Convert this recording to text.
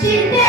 Şimdi